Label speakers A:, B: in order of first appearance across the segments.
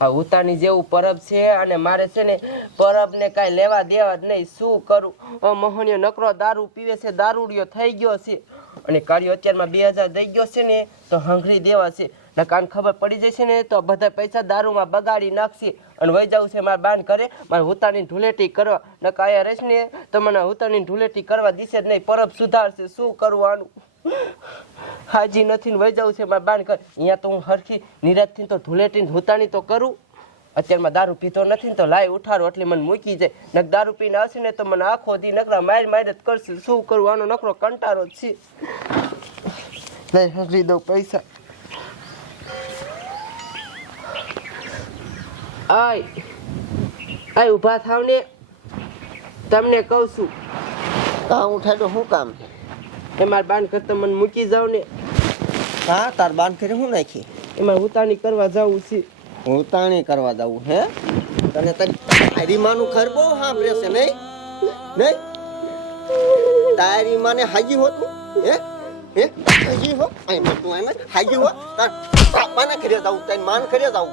A: આ ઉતાની જેવું પરબ છે અને મારે છે ને પરબને કાંઈ લેવા દેવા જ નહીં. શું કરું? ઓ મોહનીયો, નકરો દારૂ પીવે છે, દારૂડિયો થઈ ગયો છે. અને કાર્યો અત્યારમાં બે હજાર દઈ ગયો છે ને, તો હંઘરી દેવા છે. ને કાન ખબર પડી જશે ને, તો બધા પૈસા દારૂમાં બગાડી નાખશે. અને વહી જવું છે મારા બાન કરે મારે હુતાની ધૂળેટી કરવા. ને કાયા રહીશ ને, તો મને હુતાની ધૂળેટી કરવા દેશે જ નહીં. પરબ સુધારશે. શું કરવાનું હાજી નથી ને વહી જવું છે મારા બાણ કર અહીંયા તો હું હરખી નિરાજથી તો ધૂળેટી ધૂતાણી તો કરું. અત્યારમાં દારૂ પીતો નથી ને તો લાઈ ઉઠારો એટલે મને મૂકી જાય. નક દારૂ પીને હશે ને તો મને આખો દી નકરા માર માર જ કરશે. શું કરું? આનો નકરો કંટાળો જ છે.
B: લઈ હરી દઉં પૈસા.
A: આય. આય, ઊભા થાવ ને તમને કહું છું.
B: હું ઠેડો શું કામ? એ
A: મારા બાન કરતા મને મૂકી જાવ ને.
B: હા તાર બાન કરી હું નાખી?
A: એમાં ઉતાણી કરવા જાવું છે.
B: હું તાણી કરવા જાવું હે? તને તારી માનું ઘર બહુ સાંભળે છે નહીં? નહીં? તારી માને હાજી હોત હે હે? હાજી હો? માં તું એમ હાજી હો? તાર પાપાના ઘરે જાઉં તારી માન ઘરે જાવ.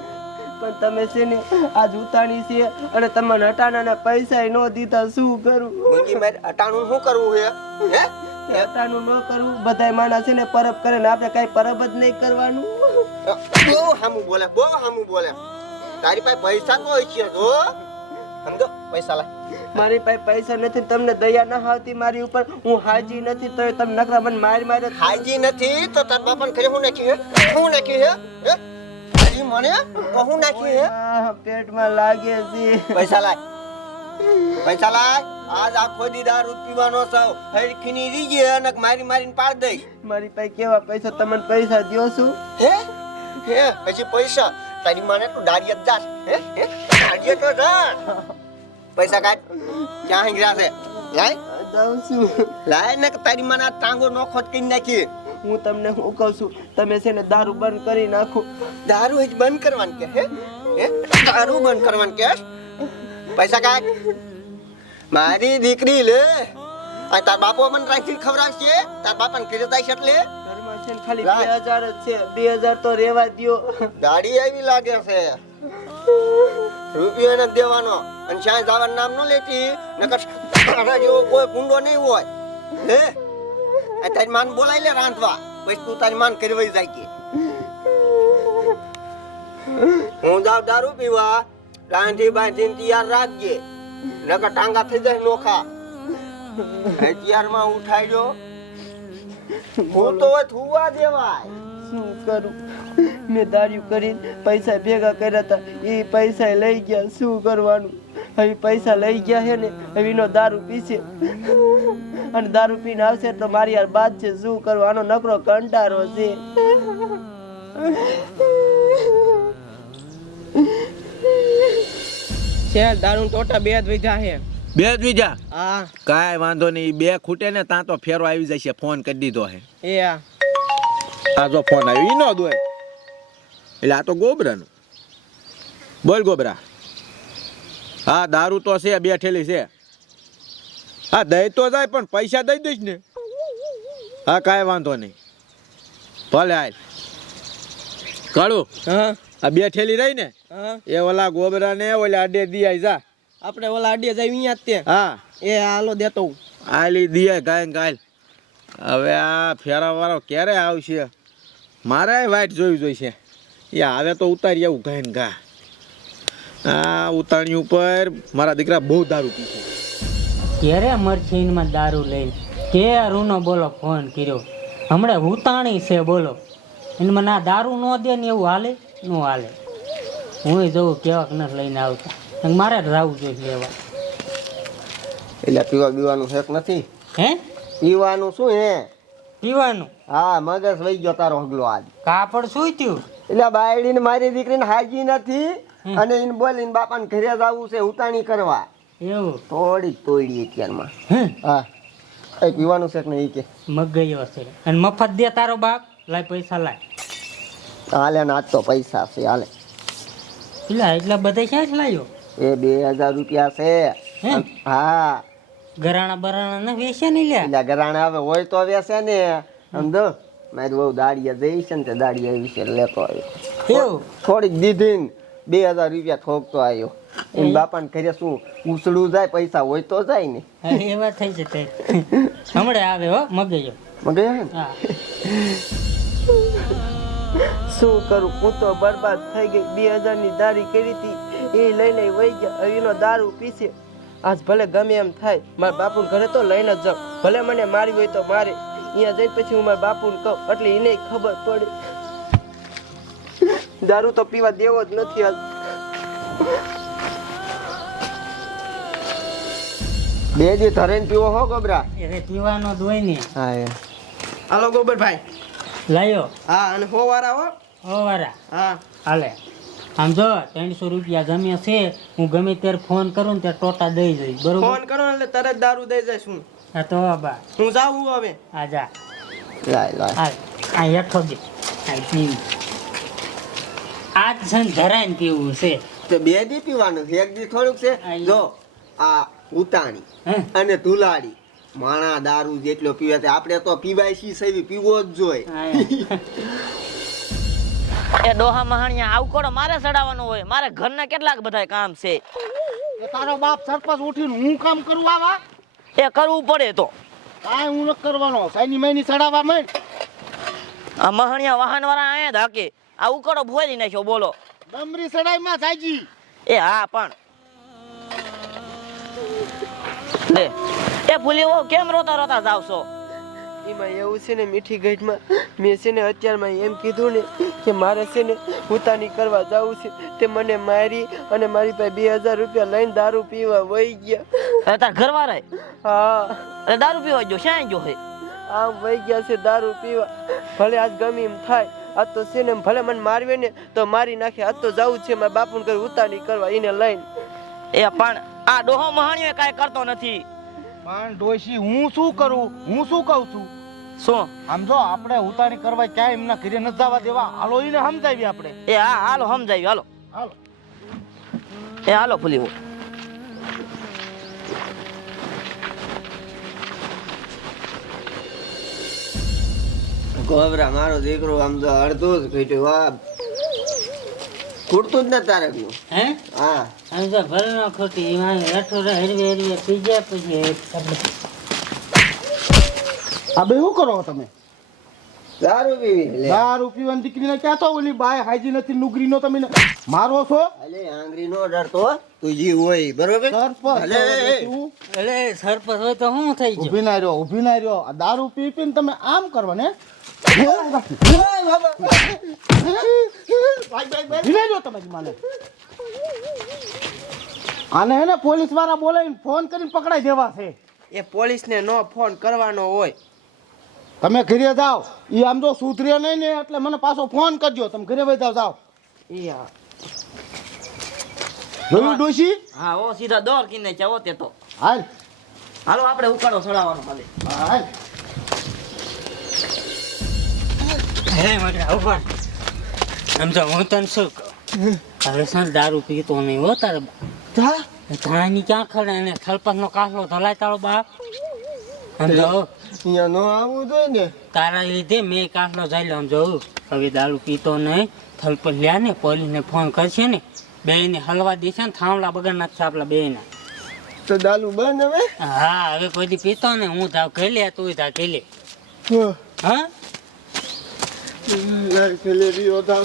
A: પણ તમે છે ને આજ ઉતાણી છે અને તમને અટાણાના પૈસા ન દીધા શું કરું?
B: મૂંગી મારે અટાણું શું કરવું હે?
A: હે? તે ન કરવું બધાય માણસ છે ને પરબ કરે ને આપણે કઈ પરબ જ નહીં કરવાનું.
B: બહુ હામું બોલે બહુ હામું બોલે. તારી પાસે પૈસા તો હોય છે જો સમજો? પૈસા લાય.
A: મારી પાસે પૈસા નથી તમને દયા ના આવતી મારી ઉપર. હું હાજી નથી તો તમે નકરા મને મારી મારે
B: હાજી નથી તો તાર બાપાને ઘરે હું નાખ્યું હે? હું નાખ્યું હે? હાજી મને? તો હું નાખ્યું હે?
A: પેટમાં લાગે છે.
B: પૈસા લાય. પૈસા લાય. આજ આખો દી દારૂ પીવાનો સાવ હરખીની રીજે અને મારી મારીને પાડ દઈ
A: મારી પાસે કેવા પૈસા? તમને પૈસા દ્યો છું.
B: હે? હે? પછી પૈસા? તારી માને તું દાડિયત જાસ હે? હે? દાડિયત તો જા પૈસા કાઢ. ક્યાં હિંગરા છે? લાય. જાઉં છું. લાય ને તારી માને ટાંગો નોખો જ કરી નાખી.
A: હું તમને હું કહું છું? તમે છે ને દારૂ બંધ કરી નાખો.
B: દારૂ હજી બંધ કરવાનું કે હે? હે? દારૂ બંધ કરવાનું કે પૈસા કાઢ. મારી દીકરી લે. આ તાર બાપો મને રાખીને ખવડાવશે? તાર બાપાને ઘરે જાય છે એટલે?
A: ખાલી બે હજાર જ છે. બે હજાર તો રેવા દો
B: ગાડી આવી લાગે છે. રૂપિયો એને દેવાનો. અને ક્યાંય જવાનું નામ ન લેતી નકર તારા જેવો કોઈ ગુંડો નહીં હોય. હે આ તારી માન બોલાઈ લે રાંધવા. પછી તું તારી માન કરવાઈ જાય કે. હું જાઉં દારૂ પીવા. રાંધી બાંધીને તૈયાર રાખજે. નકર ટાંગા થઈ જાય નોખા. અત્યારમાં જો. હું તો હોય થુવા દેવાય.
A: શું કરું? મેં દારૂ કરીને પૈસા ભેગા કર્યા હતા. એ પૈસા લઈ ગયા. શું કરવાનું? હવે પૈસા લઈ ગયા છે ને, હવે એનો દારૂ પીશે. અને દારૂ પીને આવશે તો મારી યાર બાદ છે. શું કરવાનો નકરો કંટારો છે.
B: છે દારૂ ટોટા બે જ વિધા છે. બે જ બીજા હા. કાંઈ વાંધો નહીં બે ખૂટે ને ત્યાં તો ફેરો આવી જશે ફોન કરી દીધો હે. એ આ જો ફોન આવ્યો ઈનો નો દોય. એટલે આ તો ગોબરાનું. બોલ ગોબરા. હા દારૂ તો છે બે ઠેલી છે. હા દઈ તો જાય પણ પૈસા દઈ દઈશ ને. હા કાંઈ વાંધો નહીં. ભલે હાલ કાળું હા. આ બે ઠેલી રહી ને? એ ઓલા ગોબરા ને ઓલા આડે દિયા જા.
A: આપણે ઓલા આડે જાય અહીંયા જ તે. હા. એ હાલો દેતો હું.
B: આલી દિયા ગાય ગાય હવે આ ફેરાવાળો ક્યારે આવશે? મારે વાઈટ જોવી જોઈશે. એ આવે તો ઉતારી આવું ગાય ગા. આ ઉતાણી ઉપર મારા દીકરા બહુ દારૂ પીશે
A: ક્યારે મરચીનમાં દારૂ લઈને? કે રૂનો બોલો ફોન કર્યો. હમણાં ઉતાણી છે બોલો. એને મને દારૂ ન દે ને એવું હાલે? ન હાલે. હું જવું કેવાક નથી લઈને આવતા. મારે જ રાવું જોઈએ લેવા
B: એટલે પીવા પીવાનું શેક નથી? હે? પીવાનું શું હે? પીવાનું? હા મગજ વહી ગયો તારો હગલો આજ.
A: કાપડ શું થયું?
B: એટલે બાયડીને મારી દીકરીને હાજી નથી અને એને બોલીને બાપાને ઘરે જવું છે ઉતાણી કરવા. એવું? થોડી તોડી અત્યારમાં. હે હા. એ પીવાનું છે કે નહીં ઈ કે.
A: એવા છે. અને મફત દે તારો બાપ. લાય પૈસા લાય.
B: હાલે ને આજ તો પૈસા છે હાલે.
A: એટલે એટલા બધા ક્યાં જ લાયો?
B: એ બે હજાર રૂપિયા છે. હા?
A: ગરાણા બરાણા ને વેચે ને લ્યા?
B: ઘરાણા હવે હોય તો વેચે ને. સમજો? મારી બહુ દાડિયા જઈ છે ને તે દાડિયા વિશે લેતો
A: આવ્યો. એવું?
B: થોડીક દીધી ને બે હજાર રૂપિયા થોકતો આવ્યો. એમ બાપાને ઘરે શું ઉછળું જાય પૈસા હોય તો જાય ને.
A: એવા થઈ છે તે. હમણાં આવે હો મગજો. મગે ને? હા. શું કરું? હું તો બરબાદ થઈ ગઈ. બે હજારની દારી કરી હતી. એ લઈને વહી ગયા. એનો દારૂ પીશે. આજ ભલે ગમે એમ થાય મારા બાપુને ઘરે તો લઈને જ જાઉં. ભલે મને મારી હોય તો મારે. અહીંયા જઈને પછી હું મારા બાપુને કહું. એટલે એને ખબર પડે. દારૂ તો પીવા દેવો જ નથી આજ
B: બે જે ધરેન પીવો હો ગબરા.
A: એ પીવાનો હોય ને.
B: હા હાલો ગોબરભાઈ. લાયો. હા અને હો વાળા હો. વારા હા.
A: હાલે. આમ જો ત્રણસો રૂપિયા ગમે છે હું ગમે ત્યારે ફોન કરું ને ત્યારે ટોટા દઈ જઈશ
B: બરોબર? ફોન કરો એટલે તરત દારૂ દઈ જઈશ હું.
A: હા તો બા.
B: હું જાઉં હવે. હા જા. લાય લાય. હા
A: આ હેઠો દે. આ પી. આજ છે ને ધરાઈને પીવું છે.
B: તો બે દી પીવાનું છે એક દી થોડુંક છે. આ. જો આ ઉતાણી હે? અને ધુલાડી માણા દારૂ જેટલો પીવે છે. આપણે તો પીવાય સી સેવી? પીવો જ જોઈએ
A: એ ડોહા મહાણિયા આવું મારે ચડાવવાનું હોય. મારે ઘરના કેટલાક બધા કામ છે.
B: તારો બાપ સરપંચ ઉઠીને હું કામ કરું આવા?
A: એ કરવું પડે તો.
B: કાંઈ હું નથી કરવાનો. સાઈની મહિની ચડાવવા મેં
A: આ મહાણિયા વાહન વાળા અહીંયા ધાકે. આ ઉકળો ભોરી નાખ્યો બોલો.
B: ડમરી ચડાઈમાં સાઈજી
A: એ હા પણ. લે. એ ભૂલી કેમ રોતા રોતા જાવ છો? એમાં એવું છે ને મીઠી ગઢમાં મેં છે ને અત્યારમાં એમ કીધું ને કે મારે છે ને ઉતાની કરવા જવું છે. તે મને મારી અને મારી પાસે બે હજાર રૂપિયા લઈને દારૂ પીવા વહી ગયા. તાર ઘરવાળા હા. અરે દારૂ પીવા જો શ્યાં જો હે? આમ વહી ગયા છે દારૂ પીવા. ભલે આજ ગમે એમ થાય આ તો છે ને ભલે મને મારવે ને તો મારી નાખે. આ તો જવું છે મારા બાપુને ઘર ઉતાની કરવા એને લઈને. એ પણ આ ડોહો મહાણીઓ કાંઈ કરતો નથી.
B: પણ ડોશી હું શું કરું? હું શું કહું છું? શું? સમજો આપણે ઉતારી કરવા ક્યાંય એમના ઘરે ન જવા દેવા. હાલો એને સમજાવી આપણે.
A: એ હા હાલો સમજાવી હાલો. હાલો. એ હાલો ફૂલી હું.
B: ગોબરા મારો દીકરો આમ તો અડધો જ ઘટ્યો ખૂટતું જ ન તારકનું હે? હા.
A: આમ તો ભલે ન ખોટી એમાં રહે હરવે હરવે પીજે પછી
B: આ બે શું કરો તમે?
A: દારૂ પીવી.
B: દારૂ પીવાની દીકરીને ક્યાં તો ઓલી બાય હાજી નથી નુગરીનો તમે મારો છો?
A: અલે આંગરી નો ડરતો. તું જી હોય
B: બરોબર? સરપંચ
A: અલે, સરપસ તું. સરપંચ હોય તો શું થઈ ગયું ઊભી
B: ના રહ્યો ઊભી ના રહ્યો. દારૂ પી પીને તમે આમ કરવા ને? આને હે ને પોલીસવાળા બોલાવીને ફોન કરીને પકડાઈ દેવા છે.
A: એ પોલીસને નો ફોન કરવાનો હોય.
B: તમે ઘરે જાઓ. એ આમ તો સુધરે નહીં ને એટલે મને પાછો ફોન કરજો. તમે ઘરે વહી જાઓ. હા જોયું ડોશી?
A: હા ઓ સીધા દોર કીને ચાવો તે તો. હાલ. હાલો આપણે ઉકાળો ચડાવવાનો ખાલી હાલ. હે મગરા ઉપર તો હું તને શું કહું? હવે સર દારૂ પીતો નહીં હો તારે ધાણી ક્યાં ખડે અને ખલપતનો કાફલો ધલાય તારો બાપ આમ જો
B: અહીંયા ન આવવું જોઈએ ને?
A: તારા લીધે મેં કાફલો ચાલ્યો આમ જોઉં હવે દારૂ પીતો નહીં થલપત લ્યા ને પોલીસને ફોન કરશે ને. બે ને હલવા દેશે ને થાંભલા બગડ નાખશે આપણા બે ના
B: તો દારૂ બંધ હવે?
A: હા હવે કોઈ દી પીતો ને હું તાવ કહી લે તું તાવ કહી લે હા થાવ